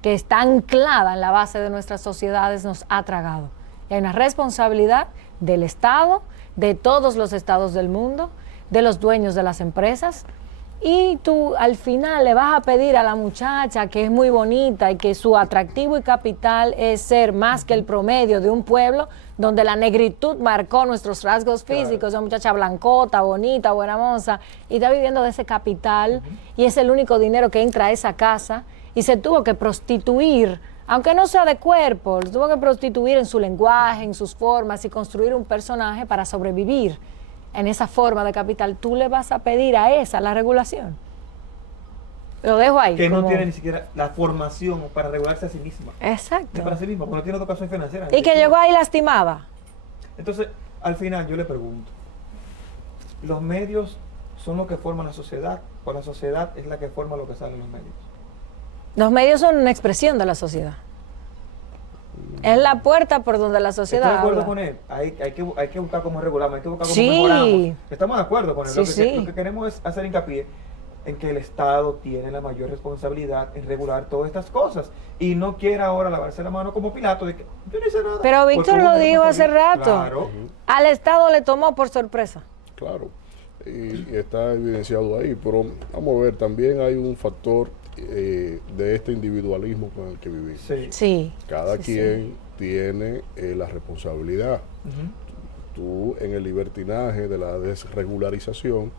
que está anclada en la base de nuestras sociedades nos ha tragado. Y hay una responsabilidad del Estado, de todos los estados del mundo, de los dueños de las empresas, y tú al final le vas a pedir a la muchacha que es muy bonita y que su atractivo y capital es ser más que el promedio de un pueblo donde la negritud marcó nuestros rasgos físicos, una muchacha blancota, bonita, buena moza, y está viviendo de ese capital y es el único dinero que entra a esa casa y se tuvo que prostituir, aunque no sea de cuerpo, se tuvo que prostituir en su lenguaje, en sus formas y construir un personaje para sobrevivir. En esa forma de capital, tú le vas a pedir a esa la regulación. Lo dejo ahí. Que no tiene ni siquiera la formación para regularse a sí misma. Exacto. Ni para sí misma, porque no tiene educación financiera. Y que llegó ahí lastimada. Entonces, al final yo le pregunto, ¿los medios son lo que forman la sociedad o la sociedad es la que forma lo que sale en los medios? Los medios son una expresión de la sociedad. Es la puerta por donde la sociedad Estoy de acuerdo habla. con él. Hay que buscar cómo regulamos, hay que buscar cómo Sí. mejoramos. Estamos de acuerdo con él. Sí, Lo que queremos es hacer hincapié en que el Estado tiene la mayor responsabilidad en regular todas estas cosas. Y no quiere ahora lavarse la mano como Pilato de que yo no hice nada. Pero Víctor Porque lo hubo dijo hace responsabilidad. rato. Claro. Al Estado le tomó por sorpresa. Claro, y está evidenciado ahí, pero vamos a ver, también hay un factor de este individualismo con el que vivimos. Sí. Sí. Cada sí, quien tiene la responsabilidad. Ujú. Tú en el libertinaje de la desregularización,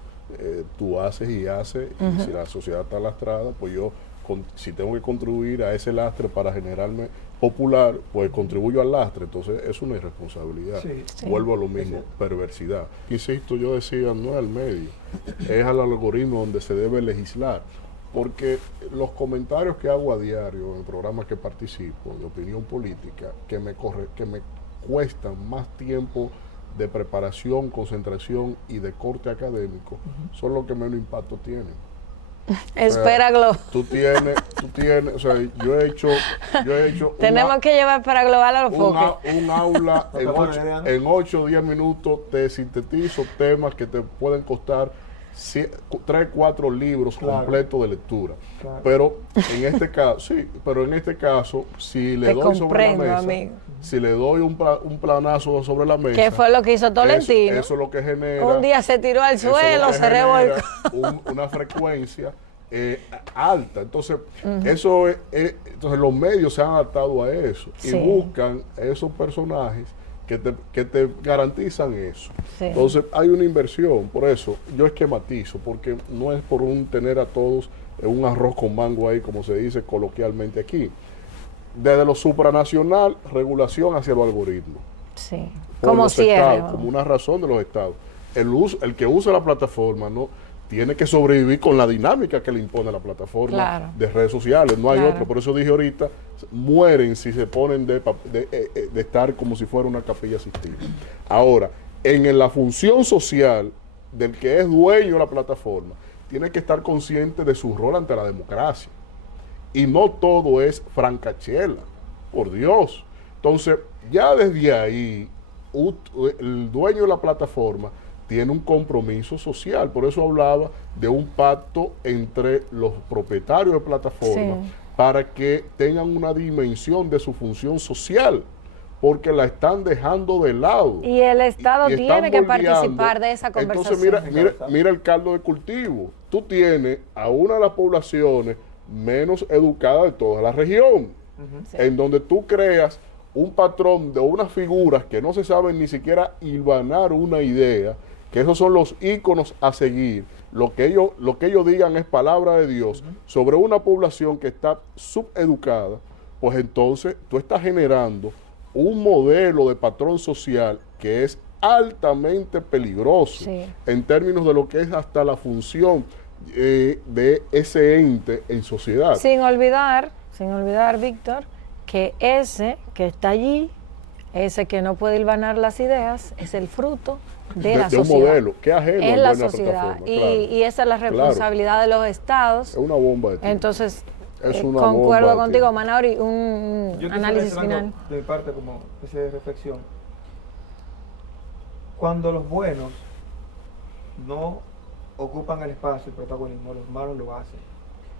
tú haces y haces, y si la sociedad está lastrada, pues yo, si tengo que contribuir a ese lastre para generarme popular, pues contribuyo al lastre, entonces es una irresponsabilidad. Sí. Sí. Vuelvo a lo mismo, perversidad. Insisto, yo decía, no es al medio, es al algoritmo donde se debe legislar, porque los comentarios que hago a diario en programas que participo de opinión política, que me cuestan más tiempo de preparación, concentración y de corte académico, son los que menos impacto tienen. Espera, Glo. Tú tienes, o sea, yo he hecho Tenemos que llevar para global a los focos. un aula Lo que pone, en 8 o 10 minutos te sintetizo temas que te pueden costar 3, 4 libros Claro. completos de lectura. Claro. Pero en este caso, si le Te doy sobre la comprendo, mesa, amigo. si le doy un planazo sobre la mesa, ¿Qué fue lo que hizo Tolentino? eso es lo que genera. Un día se tiró al eso es lo suelo, que se genera revolcó. una frecuencia alta. Entonces, entonces los medios se han adaptado a eso Sí. y buscan esos personajes que te garantizan eso. Sí. Entonces, hay una inversión. Por eso, yo esquematizo, porque no es por tener a todos en un arroz con mango ahí, como se dice coloquialmente aquí. Desde lo supranacional, regulación hacia los algoritmos. Sí. Por Como los cierre. estados, como una razón de los estados. El que usa la plataforma no tiene que sobrevivir con la dinámica que le impone la plataforma Claro. de redes sociales. No hay Claro. otro. Por eso dije ahorita, mueren si se ponen de estar como si fuera una capilla Sixtina. Ahora, en la función social del que es dueño de la plataforma, tiene que estar consciente de su rol ante la democracia. Y no todo es francachela, por Dios. Entonces, ya desde ahí, el dueño de la plataforma tiene un compromiso social. Por eso hablaba de un pacto entre los propietarios de plataformas Sí. para que tengan una dimensión de su función social, porque la están dejando de lado. Y el Estado Y están tiene que moldeando. participar de esa conversación. Entonces, mira el caldo de cultivo. Tú tienes a una de las poblaciones menos educadas de toda la región, en donde tú creas un patrón de unas figuras que no se saben ni siquiera hilvanar una idea, que esos son los íconos a seguir. Lo que ellos digan es palabra de Dios sobre una población que está subeducada, pues entonces tú estás generando un modelo de patrón social que es altamente peligroso Sí. en términos de lo que es hasta la función de ese ente en sociedad. Sin olvidar, Víctor, que ese que está allí, ese que no puede hilvanar las ideas, es el fruto de la de un sociedad. modelo que es ajeno Es al la dueño de sociedad. plataforma, Y, claro. y esa es la responsabilidad de los estados. Es una bomba de tiempo. Entonces, Es una concuerdo bomba, contigo, tío. Manauri, un Yo análisis quisiera final. algo de mi parte como especie de reflexión. Cuando los buenos no ocupan el espacio, el protagonismo, los malos lo hacen.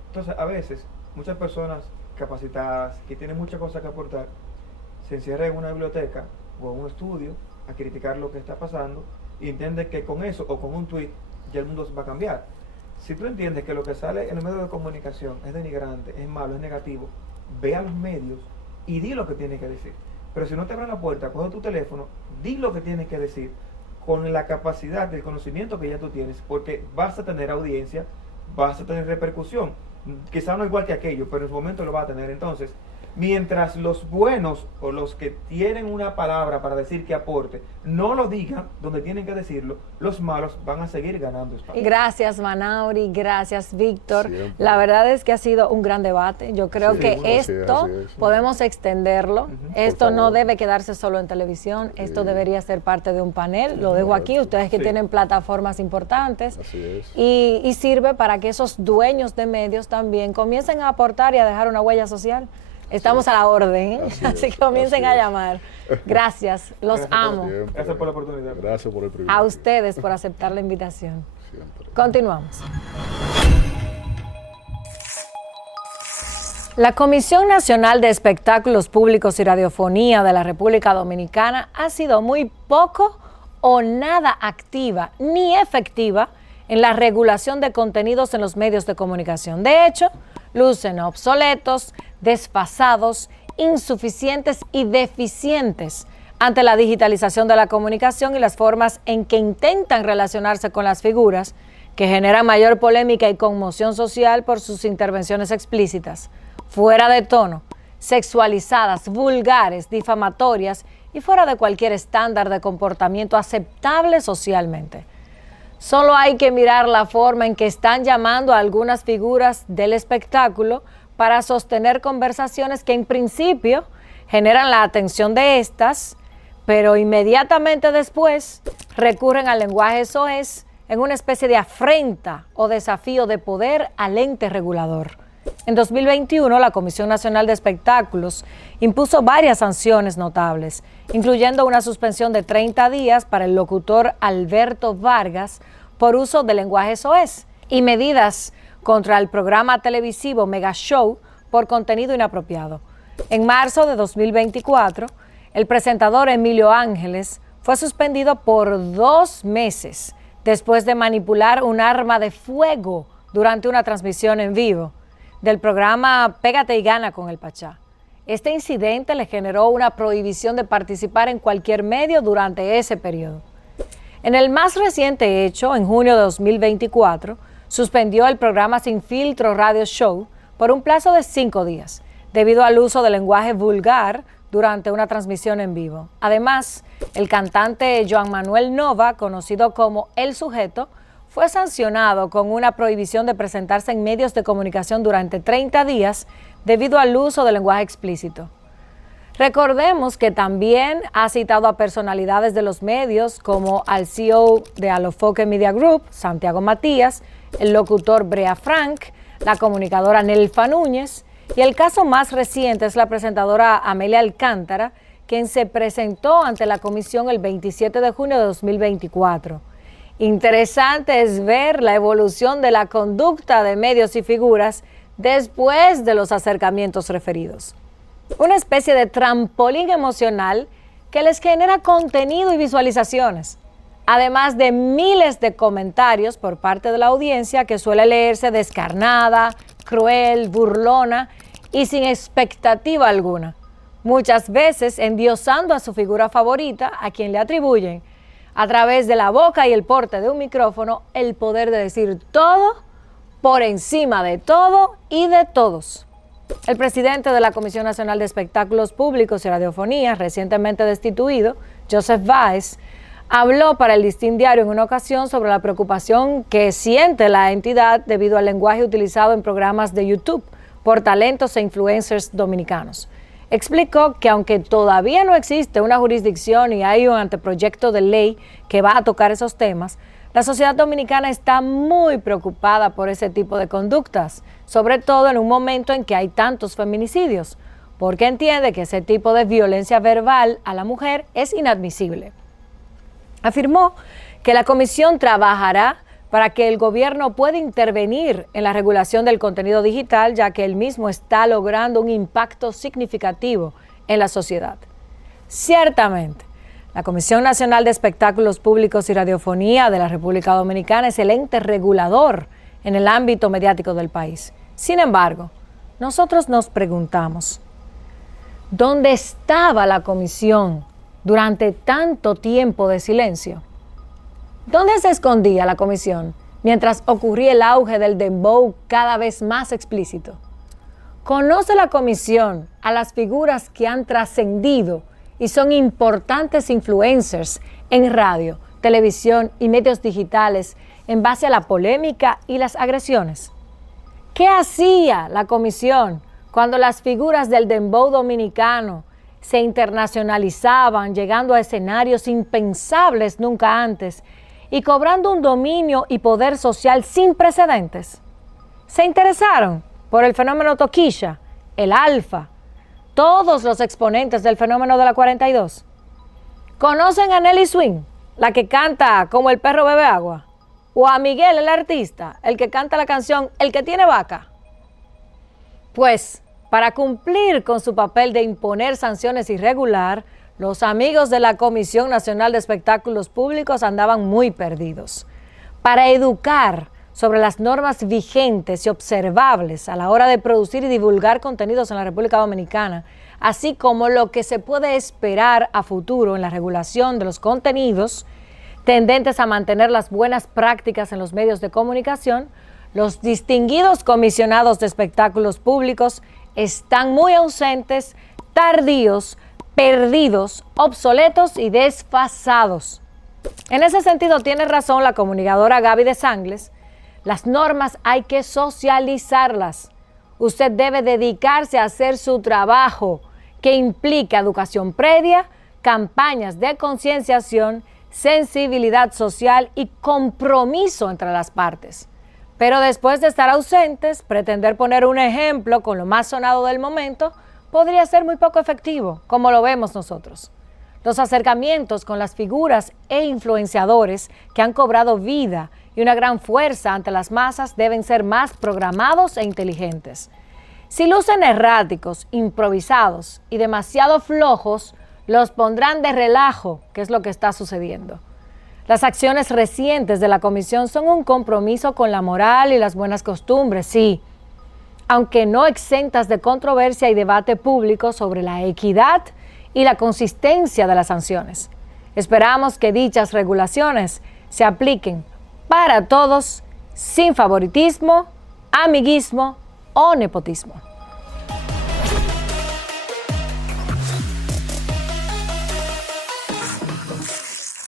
Entonces, a veces, muchas personas capacitadas, que tienen muchas cosas que aportar, se encierran en una biblioteca o en un estudio a criticar lo que está pasando y entienden que con eso o con un tweet ya el mundo va a cambiar. Si tú entiendes que lo que sale en los medios de comunicación es denigrante, es malo, es negativo, ve a los medios y di lo que tienes que decir. Pero si no te abren la puerta, coge tu teléfono, di lo que tienes que decir con la capacidad del conocimiento que ya tú tienes, porque vas a tener audiencia, vas a tener repercusión. Quizá no igual que aquello, pero en su momento lo va a tener. Entonces, mientras los buenos o los que tienen una palabra para decir que aporte, no lo digan donde tienen que decirlo, los malos van a seguir ganando espacio. Gracias, Manauri, gracias, Víctor. Siempre. La verdad es que ha sido un gran debate. Yo creo Sí, que bueno, así esto es. podemos extenderlo. Esto Por no favor. debe quedarse solo en televisión. Esto debería ser parte de un panel. Lo dejo aquí, ustedes que Sí. tienen plataformas importantes. Así es. Y sirve para que esos dueños de medios también comiencen a aportar y a dejar una huella social. Estamos a la orden, ¿eh? Así es, que comiencen así a es. llamar. Gracias, los Gracias por amo. Siempre. Gracias por la oportunidad. Gracias por el privilegio. A ustedes por aceptar la invitación. Siempre. Continuamos. La Comisión Nacional de Espectáculos Públicos y Radiofonía de la República Dominicana ha sido muy poco o nada activa ni efectiva en la regulación de contenidos en los medios de comunicación. De hecho, lucen obsoletos, desfasados, insuficientes y deficientes ante la digitalización de la comunicación y las formas en que intentan relacionarse con las figuras que generan mayor polémica y conmoción social por sus intervenciones explícitas, fuera de tono, sexualizadas, vulgares, difamatorias y fuera de cualquier estándar de comportamiento aceptable socialmente. Solo hay que mirar la forma en que están llamando a algunas figuras del espectáculo para sostener conversaciones que en principio generan la atención de estas, pero inmediatamente después recurren al lenguaje soez en una especie de afrenta o desafío de poder al ente regulador. En 2021, la Comisión Nacional de Espectáculos impuso varias sanciones notables, incluyendo una suspensión de 30 días para el locutor Alberto Vargas por uso del lenguaje soez y medidas contra el programa televisivo Mega Show por contenido inapropiado. En marzo de 2024, el presentador Emilio Ángeles fue suspendido por 2 meses después de manipular un arma de fuego durante una transmisión en vivo del programa Pégate y Gana con el Pachá. Este incidente le generó una prohibición de participar en cualquier medio durante ese periodo. En el más reciente hecho, en junio de 2024, suspendió el programa Sin Filtro Radio Show por un plazo de 5 días, debido al uso del lenguaje vulgar durante una transmisión en vivo. Además, el cantante Joan Manuel Nova, conocido como El Sujeto, fue sancionado con una prohibición de presentarse en medios de comunicación durante 30 días debido al uso del lenguaje explícito. Recordemos que también ha citado a personalidades de los medios como al CEO de Alofoque Media Group, Santiago Matías, el locutor Brea Frank, la comunicadora Nelfa Núñez, y el caso más reciente es la presentadora Amelia Alcántara, quien se presentó ante la comisión el 27 de junio de 2024. Interesante es ver la evolución de la conducta de medios y figuras después de los acercamientos referidos. Una especie de trampolín emocional que les genera contenido y visualizaciones, además de miles de comentarios por parte de la audiencia que suele leerse descarnada, cruel, burlona y sin expectativa alguna, muchas veces endiosando a su figura favorita, a quien le atribuyen, a través de la boca y el porte de un micrófono, el poder de decir todo, por encima de todo y de todos. El presidente de la Comisión Nacional de Espectáculos Públicos y Radiofonía, recientemente destituido, Joseph Báez, habló para el Listín Diario en una ocasión sobre la preocupación que siente la entidad debido al lenguaje utilizado en programas de YouTube por talentos e influencers dominicanos. Explicó que aunque todavía no existe una jurisdicción y hay un anteproyecto de ley que va a tocar esos temas, La sociedad dominicana está muy preocupada por ese tipo de conductas, sobre todo en un momento en que hay tantos feminicidios, porque entiende que ese tipo de violencia verbal a la mujer es inadmisible. Afirmó que la comisión trabajará para que el gobierno pueda intervenir en la regulación del contenido digital, ya que el mismo está logrando un impacto significativo en la sociedad. Ciertamente, la Comisión Nacional de Espectáculos Públicos y Radiofonía de la República Dominicana es el ente regulador en el ámbito mediático del país. Sin embargo, nosotros nos preguntamos, ¿dónde estaba la comisión durante tanto tiempo de silencio? ¿Dónde se escondía la comisión mientras ocurría el auge del dembow cada vez más explícito? ¿Conoce la comisión a las figuras que han trascendido y son importantes influencers en radio, televisión y medios digitales en base a la polémica y las agresiones? ¿Qué hacía la comisión cuando las figuras del dembow dominicano se internacionalizaban, llegando a escenarios impensables nunca antes y cobrando un dominio y poder social sin precedentes? ¿Se interesaron por el fenómeno Toquilla, el Alfa, todos los exponentes del fenómeno de la 42? ¿Conocen a Nelly Swing, la que canta Como el perro bebe agua? ¿O a Miguel, el artista, el que canta la canción El que tiene vaca? Pues, para cumplir con su papel de imponer sanciones irregular, los amigos de la Comisión Nacional de Espectáculos Públicos andaban muy perdidos. Para educar sobre las normas vigentes y observables a la hora de producir y divulgar contenidos en la República Dominicana, así como lo que se puede esperar a futuro en la regulación de los contenidos tendentes a mantener las buenas prácticas en los medios de comunicación, los distinguidos comisionados de espectáculos públicos están muy ausentes, tardíos, perdidos, obsoletos y desfasados. En ese sentido tiene razón la comunicadora Gaby de Sangles. Las normas hay que socializarlas. Usted debe dedicarse a hacer su trabajo, que implica educación previa, campañas de concienciación, sensibilidad social y compromiso entre las partes. Pero después de estar ausentes, pretender poner un ejemplo con lo más sonado del momento podría ser muy poco efectivo, como lo vemos nosotros. Los acercamientos con las figuras e influenciadores que han cobrado vida y una gran fuerza ante las masas deben ser más programados e inteligentes. Si lucen erráticos, improvisados y demasiado flojos, los pondrán de relajo, que es lo que está sucediendo. Las acciones recientes de la comisión son un compromiso con la moral y las buenas costumbres, sí, aunque no exentas de controversia y debate público sobre la equidad y la consistencia de las sanciones. Esperamos que dichas regulaciones se apliquen para todos, sin favoritismo, amiguismo o nepotismo.